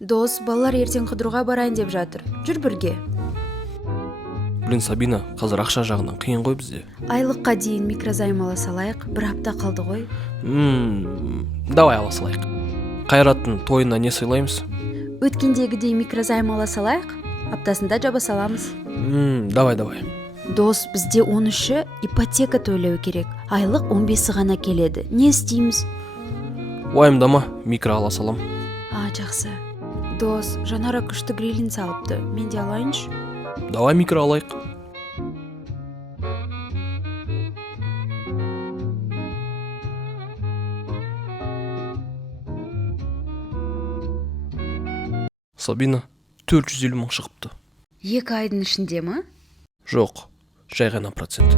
Дос, балалар ертең қыдыруға барайын деп жатыр. Жүр бірге. Блин, Сабина, қазір ақша жағынан қиын ғой бізде. Айлыққа дейін микрозайм ала салайық. Бір апта қалды ғой. Давай ала салайық. Қайраттың тойына не сыйлаймыз? Өткендегідей микрозайм ала салайық. Аптасында жаба саламыз. Давай. Дос, бізде 13-і ипотека төлеу керек. Айлық 15-і ғана келеді. Не істейміз? Уайымдама, микро ала салам. Жақсы. Дос, Жанара күшті грилін салыпты. Мен де алайыншы? Давай микро алайық. Сабина, 450 мың шығыпты. 2 айдың ішінде ма? Жоқ, жай ғана процент.